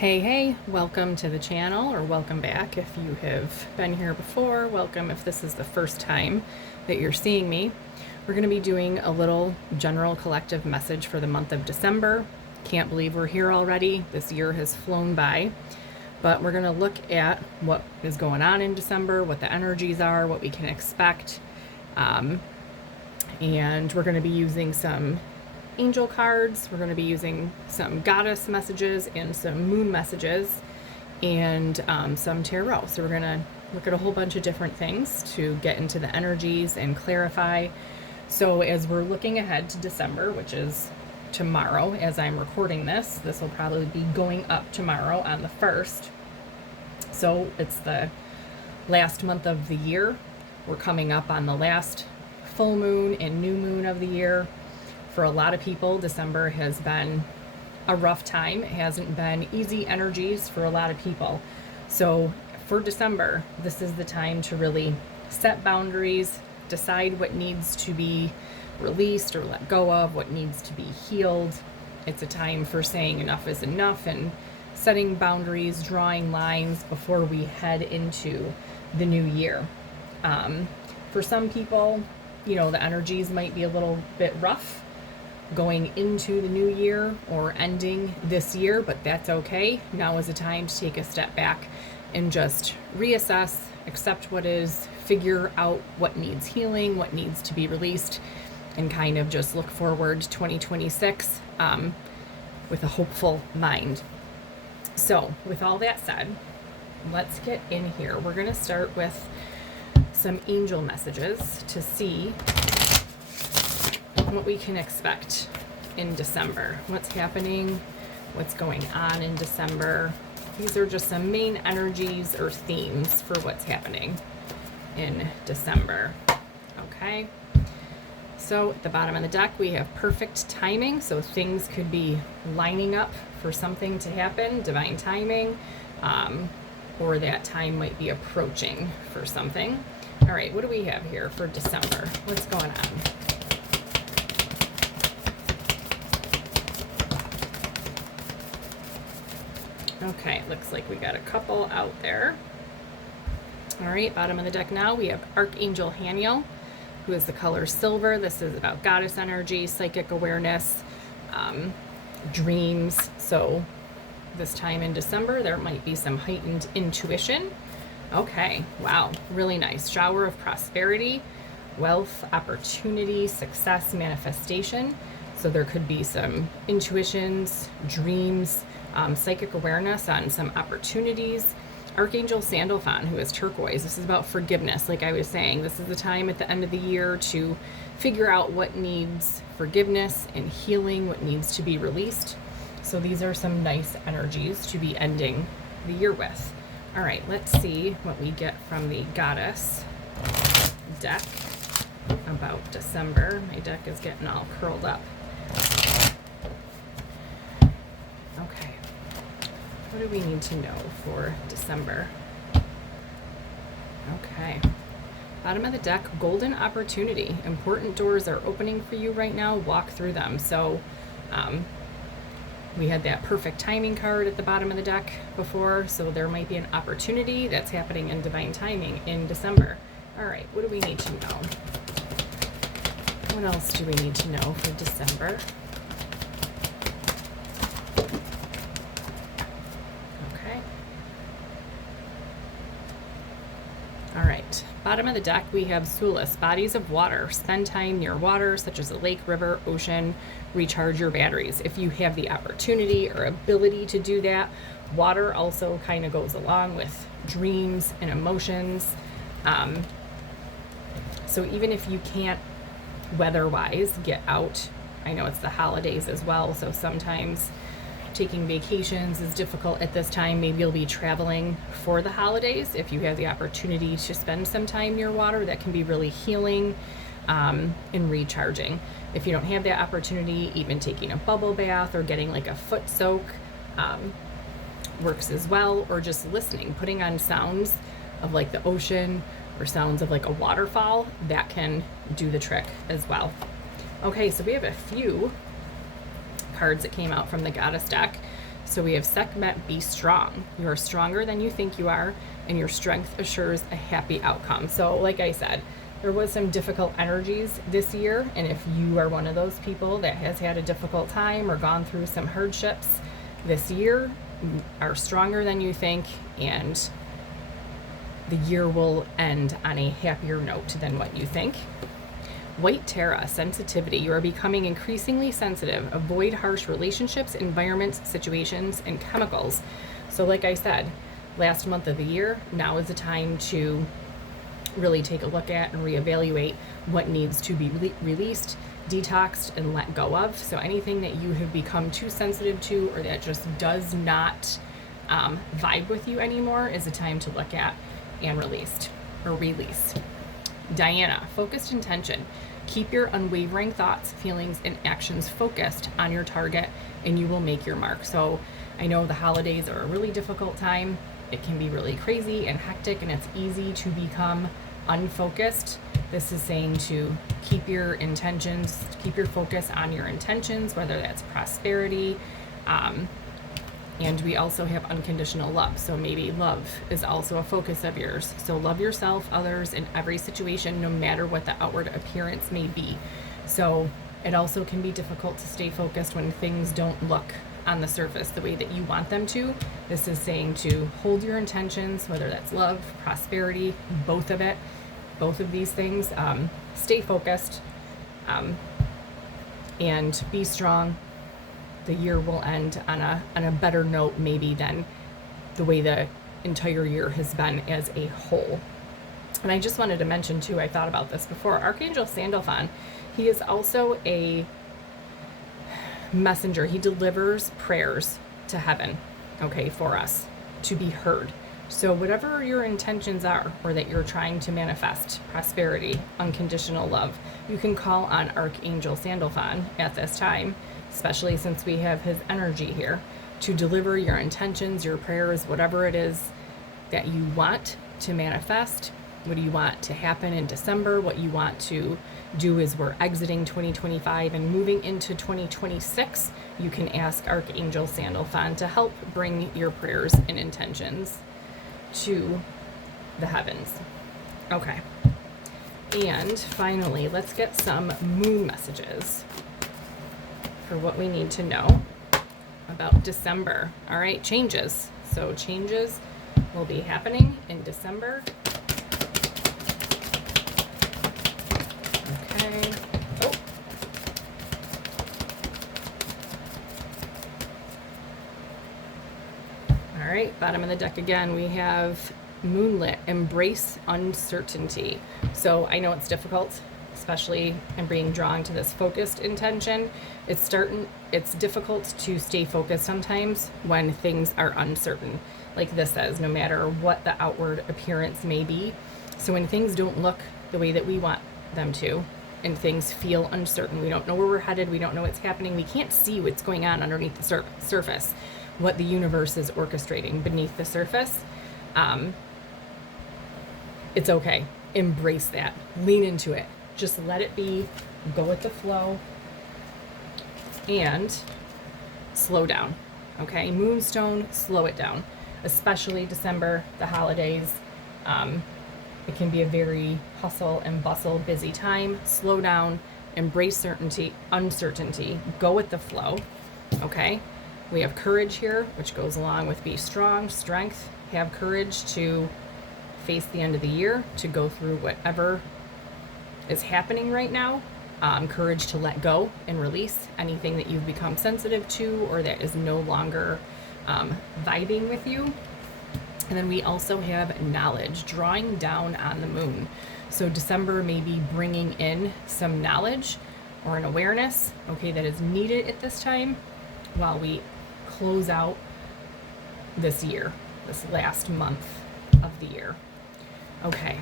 Hey, welcome to the channel, or welcome back if you have been here before. Welcome if this is the first time that you're seeing me. We're going to be doing a little general collective message for the month of December. Can't believe we're here already. This year has flown by. But we're going to look at what is going on in December, what the energies are, what we can expect. And we're going to be using some angel cards. We're going to be using some goddess messages and some moon messages and some tarot. So we're going to look at a whole bunch of different things to get into the energies and clarify. So as we're looking ahead to December, which is tomorrow as I'm recording this will probably be going up tomorrow on the 1st. So it's the last month of the year. We're coming up on the last full moon and new moon of the year. For a lot of people, December has been a rough time. It hasn't been easy energies for a lot of people. So for December, this is the time to really set boundaries, decide what needs to be released or let go of, what needs to be healed. It's a time for saying enough is enough and setting boundaries, drawing lines before we head into the new year. For some people, the energies might be a little bit rough going into the new year or ending this year, but that's okay. Now is the time to take a step back and just reassess, accept what is, figure out what needs healing, what needs to be released, and kind of just look forward to 2026 with a hopeful mind. So with all that said, let's get in here. We're going to start with some angel messages to see what we can expect in December. What's happening, what's going on in December. These are just some main energies or themes for what's happening in December. Okay. So at the bottom of the deck, we have perfect timing. So things could be lining up for something to happen, divine timing, or that time might be approaching for something. All right, what do we have here for December? What's going on? Okay, looks like we got a couple out there. All right, bottom of the deck now, we have Archangel Haniel, who is the color silver. This is about goddess energy, psychic awareness, dreams. So this time in December, there might be some heightened intuition. Okay, wow, really nice. Shower of prosperity, wealth, opportunity, success, manifestation. So there could be some intuitions, dreams, psychic awareness on some opportunities. Archangel Sandalphon, who is turquoise. This is about forgiveness. Like I was saying, this is the time at the end of the year to figure out what needs forgiveness and healing, what needs to be released. So these are some nice energies to be ending the year with. All right, let's see what we get from the goddess deck about December. My deck is getting all curled up. Okay. What do we need to know for December? Okay. Bottom of the deck, golden opportunity. Important doors are opening for you right now. Walk through them. So we had that perfect timing card at the bottom of the deck before. So there might be an opportunity that's happening in divine timing in December. All right. What do we need to know? What else do we need to know for December? All right, bottom of the deck, we have Sulis, bodies of water. Spend time near water, such as a lake, river, ocean. Recharge your batteries. If you have the opportunity or ability to do that, water also kind of goes along with dreams and emotions. So even if you can't weather-wise get out, I know it's the holidays as well, so sometimes taking vacations is difficult at this time. Maybe you'll be traveling for the holidays. If you have the opportunity to spend some time near water, that can be really healing and recharging. If you don't have that opportunity, even taking a bubble bath or getting like a foot soak works as well, or just listening, putting on sounds of like the ocean or sounds of like a waterfall, that can do the trick as well. Okay, so we have a few cards that came out from the goddess deck. So we have Sekhmet, be strong. You are stronger than you think you are, and your strength assures a happy outcome. So like I said, there was some difficult energies this year, and if you are one of those people that has had a difficult time or gone through some hardships this year, you are stronger than you think, and the year will end on a happier note than what you think. White Tara, sensitivity. You are becoming increasingly sensitive. Avoid harsh relationships, environments, situations, and chemicals. So like I said, last month of the year, now is the time to really take a look at and reevaluate what needs to be released, detoxed, and let go of. So anything that you have become too sensitive to or that just does not vibe with you anymore is a time to look at and release. Diana, focused intention. Keep your unwavering thoughts, feelings, and actions focused on your target, and you will make your mark. So I know the holidays are a really difficult time. It can be really crazy and hectic, and it's easy to become unfocused. This is saying to keep your intentions, keep your focus on your intentions, whether that's prosperity. And we also have unconditional love. So maybe love is also a focus of yours. So love yourself, others, in every situation, no matter what the outward appearance may be. So it also can be difficult to stay focused when things don't look on the surface the way that you want them to. This is saying to hold your intentions, whether that's love, prosperity, both of these things. Stay focused and be strong. The year will end on a better note maybe than the way the entire year has been as a whole. And I just wanted to mention too, I thought about this before, Archangel Sandalphon, he is also a messenger. He delivers prayers to heaven, okay, for us to be heard. So whatever your intentions are, or that you're trying to manifest, prosperity, unconditional love, you can call on Archangel Sandalphon at this time, especially since we have his energy here, to deliver your intentions, your prayers, whatever it is that you want to manifest. What do you want to happen in December? What you want to do as we're exiting 2025 and moving into 2026, you can ask Archangel Sandalphon to help bring your prayers and intentions to the heavens. Okay. And finally, let's get some moon messages for what we need to know about December. All right, changes. So changes will be happening in December. Okay. Oh. All right, bottom of the deck again, we have Moonlit, embrace uncertainty. So I know it's difficult, especially in being drawn to this focused intention. It's difficult to stay focused sometimes when things are uncertain. Like this says, no matter what the outward appearance may be. So when things don't look the way that we want them to, and things feel uncertain, we don't know where we're headed, we don't know what's happening, we can't see what's going on underneath the surface, what the universe is orchestrating beneath the surface. It's okay. Embrace that. Lean into it. Just let it be. Go with the flow. And slow down. Okay? Moonstone, slow it down. Especially December, the holidays. It can be a very hustle and bustle, busy time. Slow down. Embrace uncertainty. Go with the flow. Okay? We have courage here, which goes along with be strong, strength. Have courage to face the end of the year, to go through whatever is happening right now. Courage to let go and release anything that you've become sensitive to or that is no longer vibing with you. And then we also have knowledge, drawing down on the moon. So December may be bringing in some knowledge or an awareness, okay, that is needed at this time while we close out this year, this last month of the year. Okay,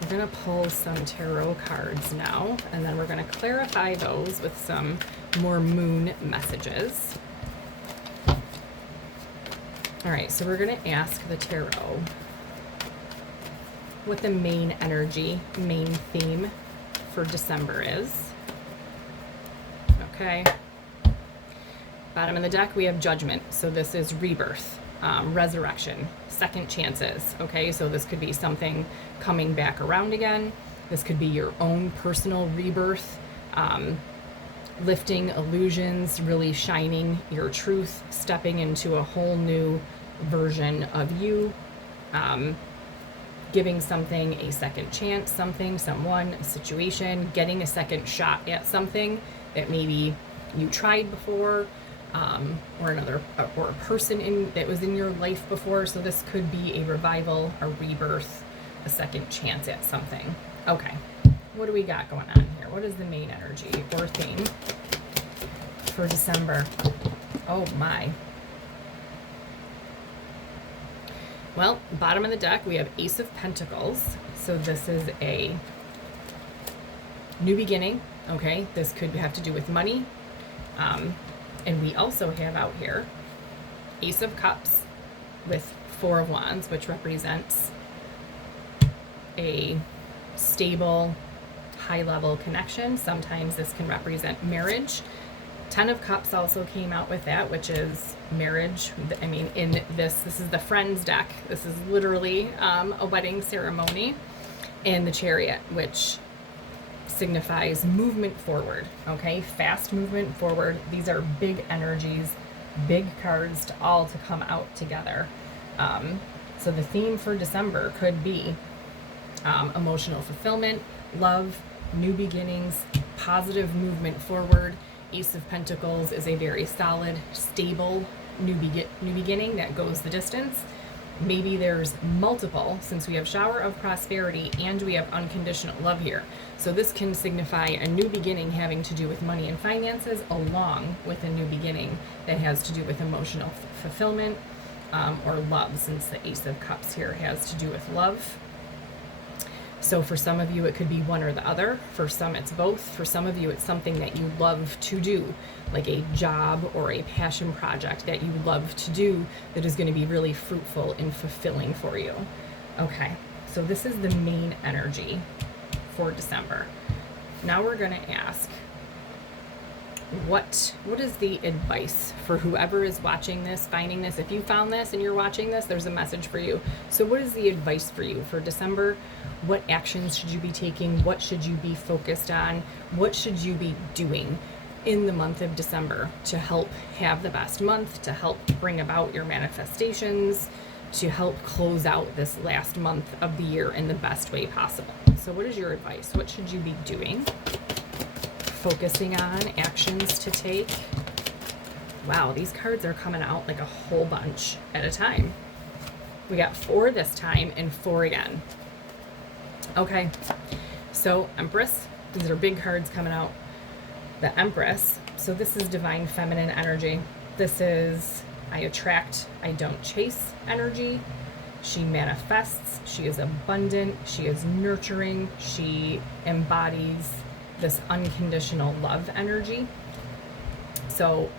we're going to pull some tarot cards now, and then we're going to clarify those with some more moon messages. All right, so we're going to ask the tarot what the main energy, main theme for December is. Okay. Bottom of the deck, we have Judgment. So this is rebirth, resurrection, second chances. Okay, so this could be something coming back around again. This could be your own personal rebirth, lifting illusions, really shining your truth, stepping into a whole new version of you, giving something a second chance, something, someone, a situation, getting a second shot at something that maybe you tried before, or a person that was in your life before. So this could be a revival, a rebirth, a second chance at something. Okay, what do we got going on here? What is the main energy or theme for December? Oh my. Well, bottom of the deck, we have Ace of Pentacles. So this is a new beginning. Okay, this could have to do with money. And we also have out here Ace of Cups with Four of Wands, which represents a stable, high-level connection. Sometimes this can represent marriage. Ten of Cups also came out with that, which is marriage. I mean, in this is the Friends deck. This is literally a wedding ceremony. And the Chariot, which signifies movement forward, okay? Fast movement forward. These are big energies, big cards to come out together. So the theme for December could be emotional fulfillment, love, new beginnings, positive movement forward. Ace of Pentacles is a very solid, stable new beginning that goes the distance. Maybe there's multiple, since we have Shower of Prosperity and we have unconditional love here. So this can signify a new beginning having to do with money and finances, along with a new beginning that has to do with emotional fulfillment, or love, since the Ace of Cups here has to do with love. So for some of you, it could be one or the other. For some, it's both. For some of you, it's something that you love to do, like a job or a passion project that you love to do that is going to be really fruitful and fulfilling for you. Okay, so this is the main energy for December. Now we're going to ask, what is the advice for whoever is watching this, finding this? If you found this and you're watching this, there's a message for you. So what is the advice for you for December? What actions should you be taking? What should you be focused on? What should you be doing in the month of December to help have the best month, to help bring about your manifestations, to help close out this last month of the year in the best way possible? So what is your advice? What should you be doing? Focusing on actions to take. Wow, these cards are coming out like a whole bunch at a time. We got 4 this time and 4 again. Okay, so Empress, these are big cards coming out. The Empress, so this is divine feminine energy. This is I attract, I don't chase energy. She manifests, she is abundant, she is nurturing, she embodies this unconditional love energy. So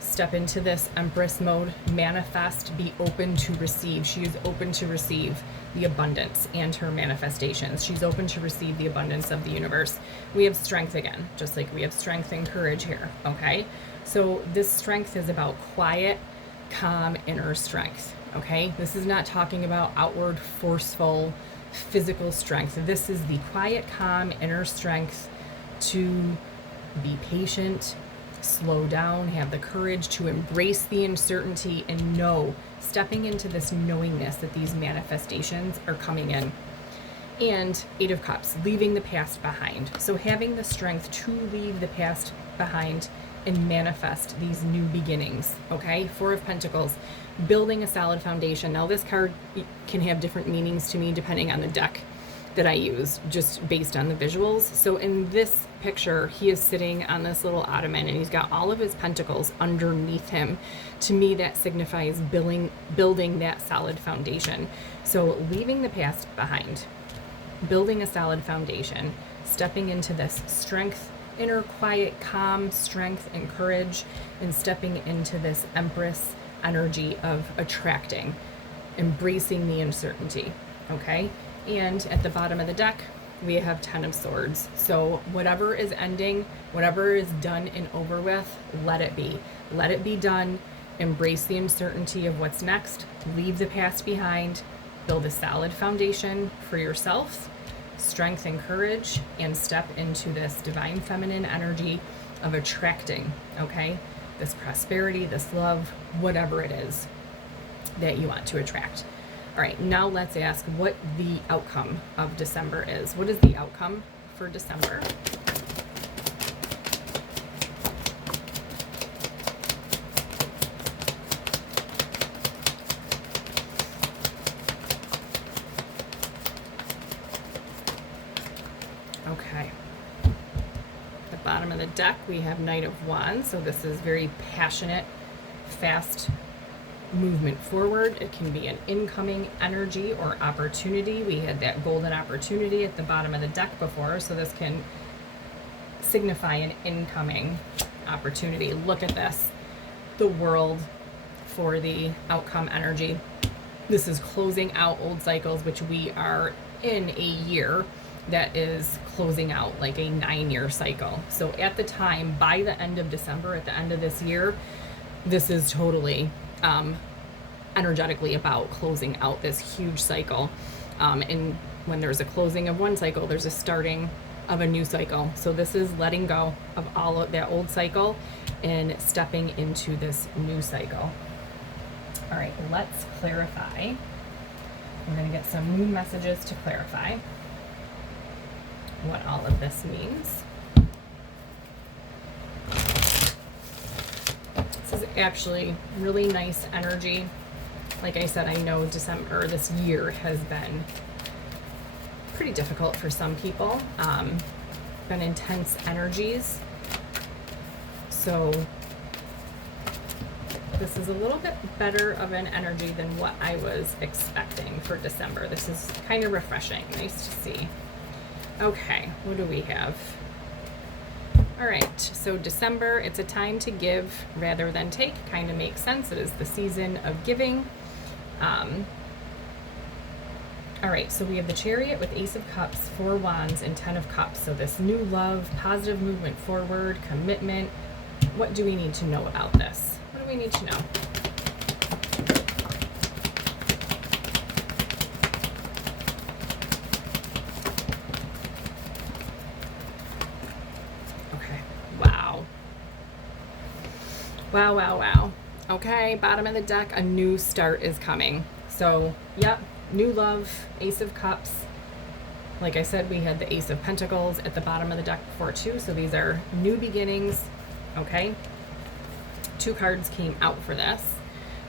step into this Empress mode, manifest, be open to receive. She is open to receive the abundance and her manifestations. She's open to receive the abundance of the universe. We have strength again, just like we have strength and courage here, okay? So this strength is about quiet, calm, inner strength, okay? This is not talking about outward, forceful, physical strength. This is the quiet, calm, inner strength to be patient, slow down, have the courage to embrace the uncertainty and know, stepping into this knowingness that these manifestations are coming in. And 8 of Cups, leaving the past behind. So having the strength to leave the past behind and manifest these new beginnings, okay? 4 of Pentacles, building a solid foundation. Now this card can have different meanings to me depending on the deck that I use, just based on the visuals. So in this picture, he is sitting on this little ottoman and he's got all of his pentacles underneath him. To me, that signifies building that solid foundation. So leaving the past behind, building a solid foundation, stepping into this strength, inner quiet, calm strength and courage, and stepping into this Empress energy of attracting, embracing the uncertainty, okay? And at the bottom of the deck, we have 10 of Swords. So whatever is ending, whatever is done and over with, let it be. Let it be done. Embrace the uncertainty of what's next. Leave the past behind. Build a solid foundation for yourself, strength and courage, and step into this divine feminine energy of attracting, okay? This prosperity, this love, whatever it is that you want to attract. All right, now let's ask what the outcome of December is. What is the outcome for December? Okay. At the bottom of the deck, we have Knight of Wands. So this is very passionate, fast movement forward. It can be an incoming energy or opportunity. We had that golden opportunity at the bottom of the deck before, so this can signify an incoming opportunity. Look at this. The World for the outcome energy. This is closing out old cycles, which we are in a year that is closing out, like a 9-year cycle. So at the time, by the end of December, at the end of this year, this is totally energetically about closing out this huge cycle. And when there's a closing of one cycle, there's a starting of a new cycle. So this is letting go of all of that old cycle and stepping into this new cycle. All right, let's clarify. We're going to get some moon messages to clarify what all of this means. This is actually really nice energy. Like I said, I know December, this year has been pretty difficult for some people. Been intense energies. So this is a little bit better of an energy than what I was expecting for December. This is kind of refreshing. Nice to see. Okay, what do we have? All right, so December, it's a time to give rather than take. Kind of makes sense. It is the season of giving. All right, so we have the Chariot with Ace of Cups, 4 Wands, and 10 of Cups. So this new love, positive movement forward, commitment. What do we need to know about this? What do we need to know? Okay, wow. Wow, wow, wow. Okay, bottom of the deck, a new start is coming. So, yep, new love, Ace of Cups. Like I said, we had the Ace of Pentacles at the bottom of the deck before too. So these are new beginnings, okay? 2 cards came out for this.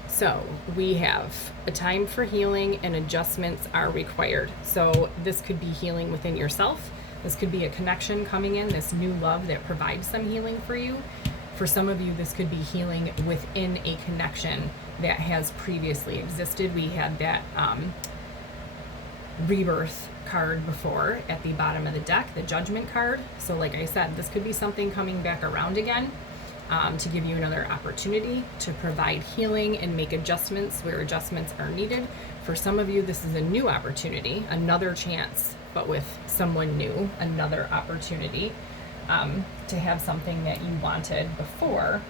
So we have a time for healing and adjustments are required. So this could be healing within yourself. This could be a connection coming in, this new love that provides some healing for you. For some of you, this could be healing within a connection that has previously existed. We had that rebirth card before at the bottom of the deck, the Judgment card. So like I said, this could be something coming back around again to give you another opportunity to provide healing and make adjustments where adjustments are needed. For some of you, this is a new opportunity, another chance, but with someone new, another opportunity to have something that you wanted before,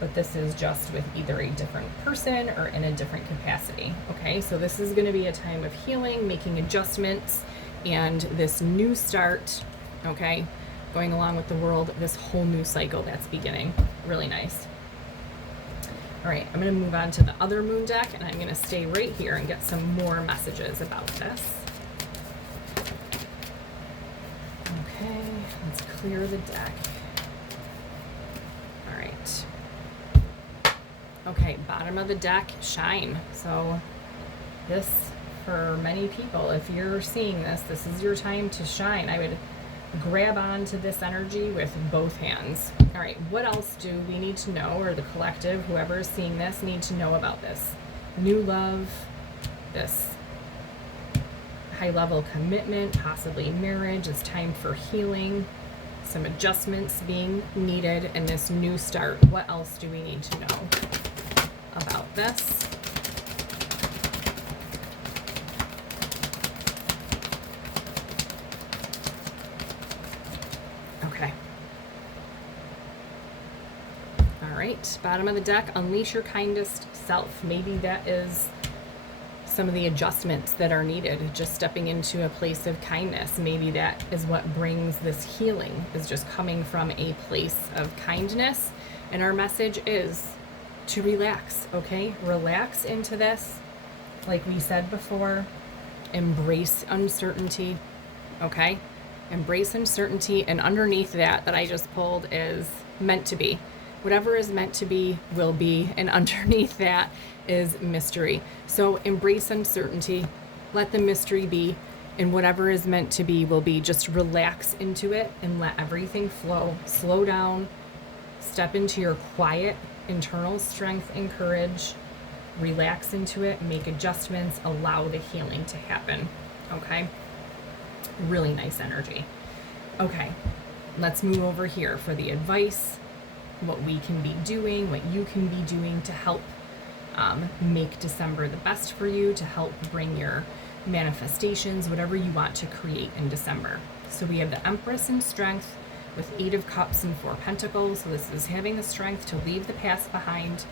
but this is just with either a different person or in a different capacity. Okay, so this is going to be a time of healing, making adjustments, and this new start, okay, going along with the world, this whole new cycle that's beginning. Really nice. All right, I'm going to move on to the other moon deck, and I'm going to stay right here and get some more messages about this. Okay, let's clear the deck. All right. Okay, bottom of the deck, shine. So this, for many people, if you're seeing this, this is your time to shine. I would grab onto this energy with both hands. All right, what else do we need to know, or the collective, whoever is seeing this, need to know about this? New love, this high-level commitment, possibly marriage. It's time for healing, some adjustments being needed, and this new start. What else do we need to know about this? right, bottom of the deck, unleash your kindest self. Maybe that is some of the adjustments that are needed, just stepping into a place of kindness. Maybe that is what brings this healing, is just coming from a place of kindness. And our message is to relax, okay? Relax into this. Like we said before, embrace uncertainty, okay? Embrace uncertainty. And underneath that I just pulled is meant to be. Whatever is meant to be will be, and underneath that is mystery. So embrace uncertainty, let the mystery be, and whatever is meant to be will be. Just relax into it and let everything flow. Slow down, step into your quiet internal strength and courage, relax into it, make adjustments, allow the healing to happen, okay? Really nice energy. Okay, let's move over here for the advice, what we can be doing, what you can be doing to help make December the best for you, to help bring your manifestations, whatever you want to create in December. So we have the Empress in strength with 8 of Cups and 4 Pentacles. So this is having the strength to leave the past behind,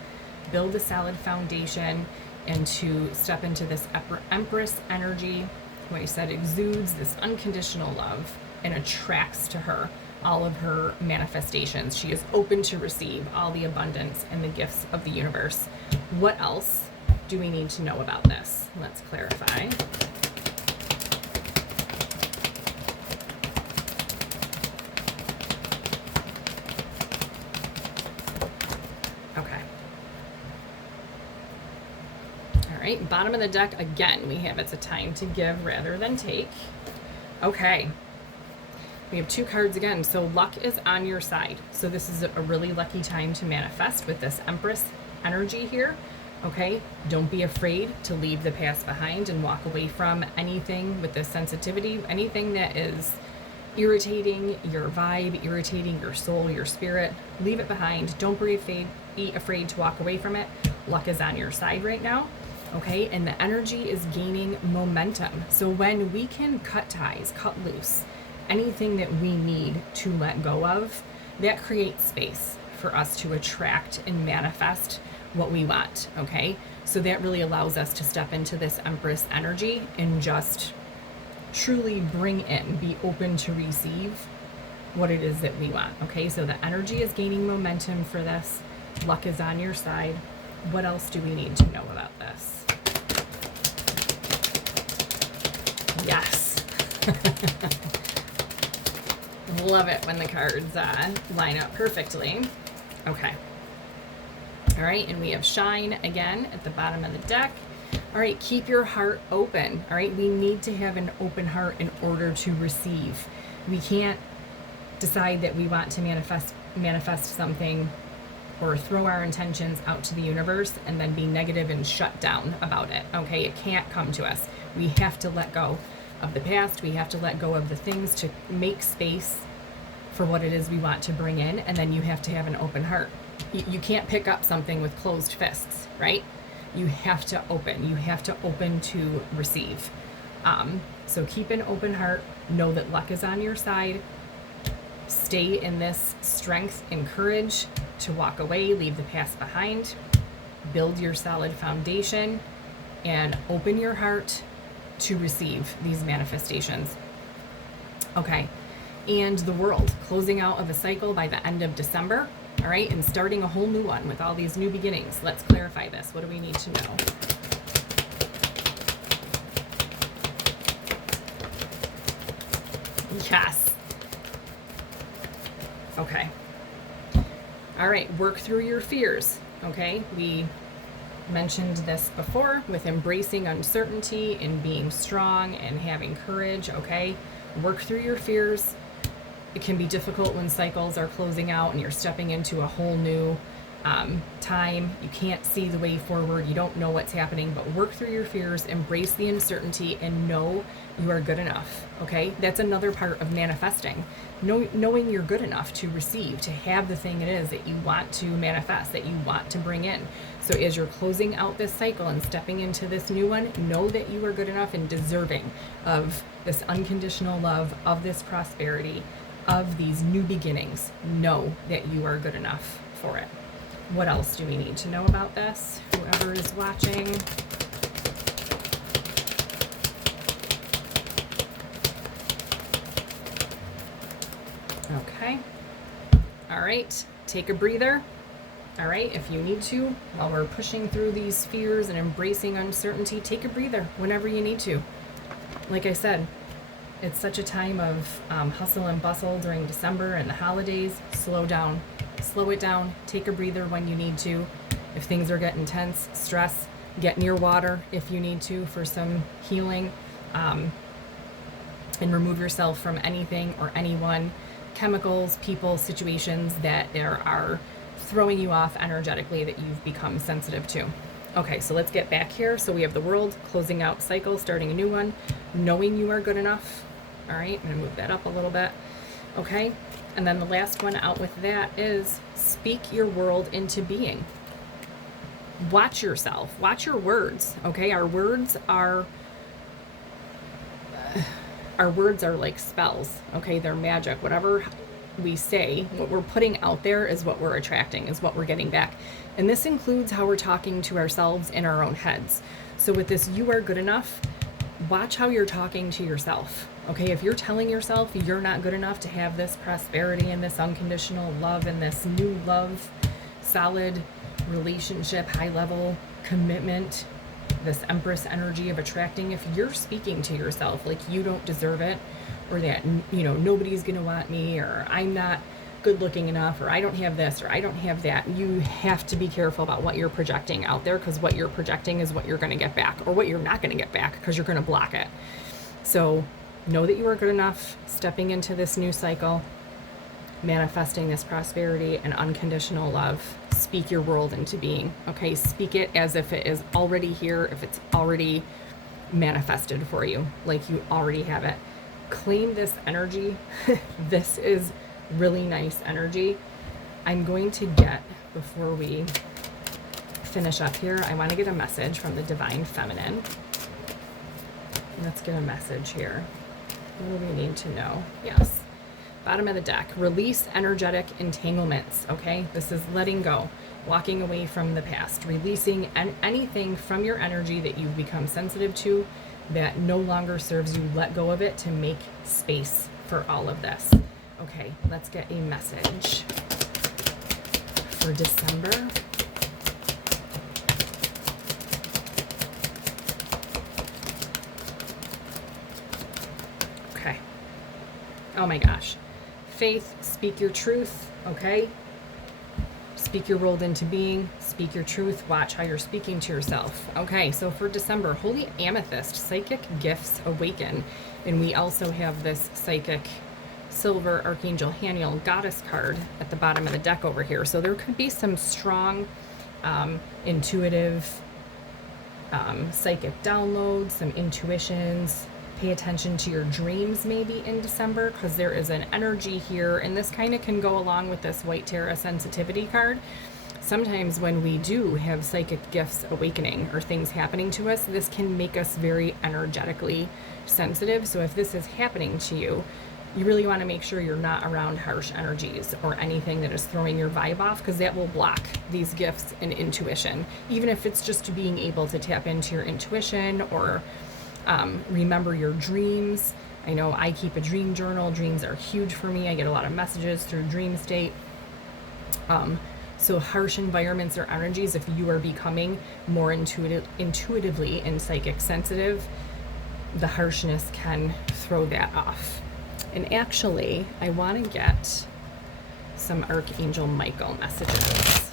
build a solid foundation, and to step into this Empress energy, who I said exudes this unconditional love and attracts to her all of her manifestations. She is open to receive all the abundance and the gifts of the universe. What else do we need to know about this? Let's clarify. Okay. All right, bottom of the deck, again, we have it's a time to give rather than take. Okay. We have 2 cards again. So luck is on your side. So this is a really lucky time to manifest with this Empress energy here. Okay, don't be afraid to leave the past behind and walk away from anything with this sensitivity, anything that is irritating your vibe, irritating your soul, your spirit. Leave it behind. Don't be afraid to walk away from it. Luck is on your side right now. Okay, and the energy is gaining momentum. So when we can cut ties, cut loose, anything that we need to let go of, that creates space for us to attract and manifest what we want, okay? So that really allows us to step into this Empress energy and just truly bring in, be open to receive what it is that we want, okay? So the energy is gaining momentum for this. Luck is on your side. What else do we need to know about this? Yes. Love it when the cards line up perfectly. Okay. All right, and we have Shine again at the bottom of the deck. All right, keep your heart open. All right, we need to have an open heart in order to receive. We can't decide that we want to manifest something or throw our intentions out to the universe and then be negative and shut down about it. Okay, it can't come to us. We have to let go of the past. We have to let go of the things to make space for what it is we want to bring in, and then you have to have an open heart. You can't pick up something with closed fists, right? You have to open. You have to open to receive. So keep an open heart. Know that luck is on your side. Stay in this strength and courage to walk away, leave the past behind, build your solid foundation, and open your heart to receive these manifestations. Okay, and the World, closing out of a cycle by the end of December, all right, and starting a whole new one with all these new beginnings. Let's clarify this. What do we need to know? Yes. Okay. All right, work through your fears, okay? We mentioned this before with embracing uncertainty and being strong and having courage, okay? Work through your fears. It can be difficult when cycles are closing out and you're stepping into a whole new time. You can't see the way forward. You don't know what's happening, but work through your fears, embrace the uncertainty, and know you are good enough, okay? That's another part of manifesting. Knowing you're good enough to receive, to have the thing it is that you want to manifest, that you want to bring in. So as you're closing out this cycle and stepping into this new one, know that you are good enough and deserving of this unconditional love, of this prosperity, of these new beginnings. Know that you are good enough for it. What else do we need to know about this? Whoever is watching. Okay. All right. Take a breather. All right. If you need to, while we're pushing through these fears and embracing uncertainty, take a breather whenever you need to. Like I said, it's such a time of hustle and bustle during December and the holidays. Slow down. Slow it down. Take a breather when you need to. If things are getting tense, stress, get near water if you need to for some healing. And remove yourself from anything or anyone, chemicals, people, situations that there are throwing you off energetically that you've become sensitive to. Okay, so let's get back here. So we have the world, closing out cycle, starting a new one, knowing you are good enough. All right, I'm gonna move that up a little bit. Okay, and then the last one out with that is speak your world into being. Watch yourself, watch your words, okay? Our words are like spells, okay? They're magic. Whatever we say, what we're putting out there is what we're attracting, is what we're getting back. And this includes how we're talking to ourselves in our own heads. So with this, you are good enough, watch how you're talking to yourself, okay? If you're telling yourself you're not good enough to have this prosperity and this unconditional love and this new love, solid relationship, high level commitment, this Empress energy of attracting, if you're speaking to yourself like you don't deserve it, or that, you know, nobody's gonna want me, or I'm not good looking enough, or I don't have this, or I don't have that, you have to be careful about what you're projecting out there, because what you're projecting is what you're going to get back, or what you're not going to get back, because you're going to block it. So know that you are good enough, stepping into this new cycle, manifesting this prosperity and unconditional love. Speak your world into being, okay? Speak it as if it is already here, if it's already manifested for you, like you already have it. Claim this energy. This is really nice energy. I'm going to get, before we finish up here, I want to get a message from the Divine Feminine. Let's get a message here. What do we need to know? Yes. Bottom of the deck, release energetic entanglements, okay? This is letting go, walking away from the past, releasing anything from your energy that you've become sensitive to that no longer serves you. Let go of it to make space for all of this. Okay, let's get a message for December. Okay. Oh my gosh. Faith, speak your truth, okay? Speak your world into being, speak your truth, watch how you're speaking to yourself. Okay, so for December, Holy Amethyst, Psychic Gifts Awaken. And we also have this Psychic Silver Archangel Haniel Goddess card at the bottom of the deck over here. So there could be some strong intuitive psychic downloads, some intuitions. Pay attention to your dreams maybe in December, because there is an energy here, and this kind of can go along with this White Terra sensitivity card. Sometimes when we do have psychic gifts awakening or things happening to us, this can make us very energetically sensitive. So if this is happening to you, you really want to make sure you're not around harsh energies or anything that is throwing your vibe off, because that will block these gifts and intuition. Even if it's just being able to tap into your intuition or remember your dreams. I know I keep a dream journal. Dreams are huge for me. I get a lot of messages through Dream State. So harsh environments or energies, if you are becoming more intuitively and psychic sensitive, the harshness can throw that off. And actually, I want to get some Archangel Michael messages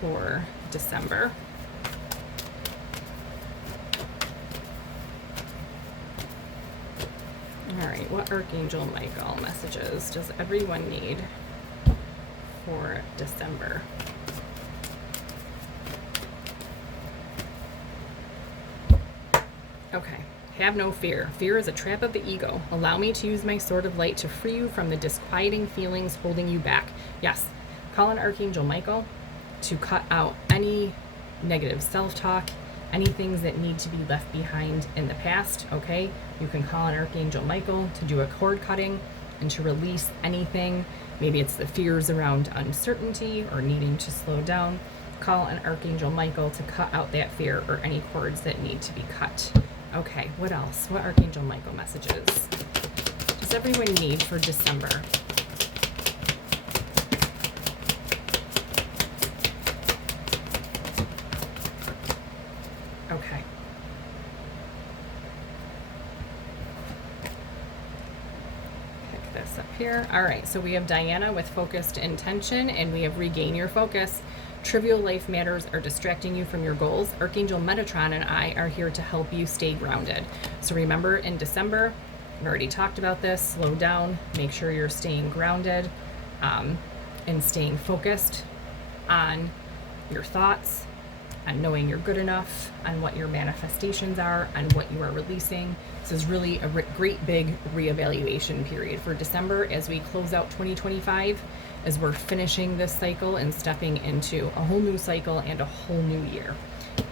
for December. All right, what Archangel Michael messages does everyone need for December? Okay, have no fear. Fear is a trap of the ego. Allow me to use my sword of light to free you from the disquieting feelings holding you back. Yes, call on Archangel Michael to cut out any negative self-talk, any things that need to be left behind in the past, okay? You can call on Archangel Michael to do a cord cutting and to release anything. Maybe it's the fears around uncertainty or needing to slow down. Call on Archangel Michael to cut out that fear or any cords that need to be cut. Okay, what else? What Archangel Michael messages does everyone need for December? Okay. Pick this up here. All right, so we have Diana with focused intention, and we have regain your focus. Trivial life matters are distracting you from your goals. Archangel Metatron and I are here to help you stay grounded. So remember, in December, I've already talked about this, slow down, make sure you're staying grounded, and staying focused on your thoughts, on knowing you're good enough, on what your manifestations are, on what you are releasing. This is really a great big reevaluation period for December as we close out 2025, as we're finishing this cycle and stepping into a whole new cycle and a whole new year.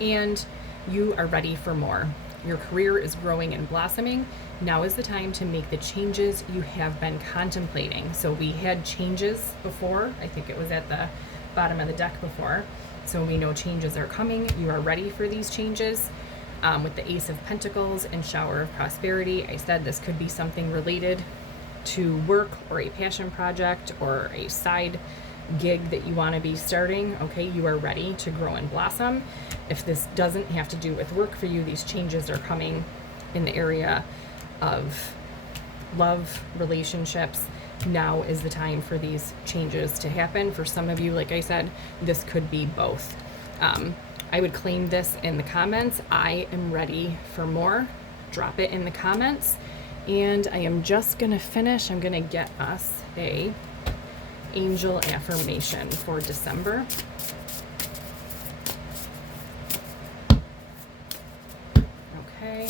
And you are ready for more. Your career is growing and blossoming. Now is the time to make the changes you have been contemplating. So we had changes before. I think it was at the bottom of the deck before. So we know changes are coming. You are ready for these changes. With the Ace of Pentacles and Shower of Prosperity, I said this could be something related to work or a passion project or a side gig that you want to be starting. Okay, you are ready to grow and blossom. If this doesn't have to do with work for you, these changes are coming in the area of love, relationships. Now is the time for these changes to happen. For some of you, like I said, this could be both. I would claim this in the comments. I am ready for more. Drop it in the comments. And I am just going to finish. I'm going to get us a angel affirmation for December. Okay.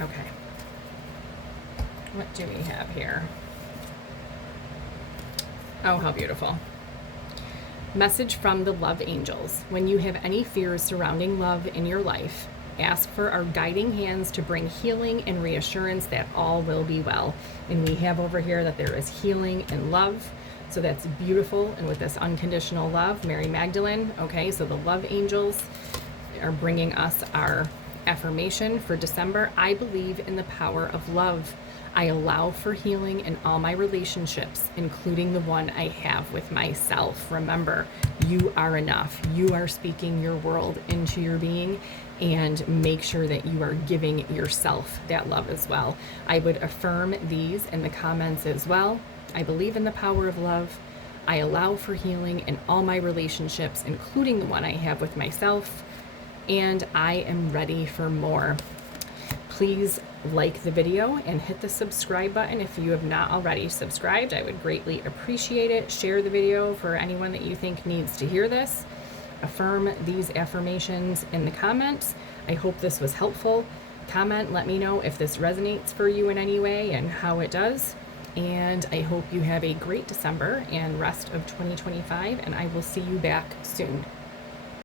Okay. What do we have here? Oh, how beautiful. Message from the love angels. When you have any fears surrounding love in your life, ask for our guiding hands to bring healing and reassurance that all will be well. And we have over here that there is healing and love. So that's beautiful. And with this unconditional love, Mary Magdalene. Okay, so the love angels are bringing us our affirmation for December. I believe in the power of love. I allow for healing in all my relationships, including the one I have with myself. Remember, you are enough. You are speaking your world into your being, and make sure that you are giving yourself that love as well. I would affirm these in the comments as well. I believe in the power of love. I allow for healing in all my relationships, including the one I have with myself, and I am ready for more. Please like the video and hit the subscribe button if you have not already subscribed. I would greatly appreciate it. Share the video for anyone that you think needs to hear this. Affirm these affirmations in the comments. I hope this was helpful. Comment, let me know if this resonates for you in any way and how it does. And I hope you have a great December and rest of 2025, and I will see you back soon.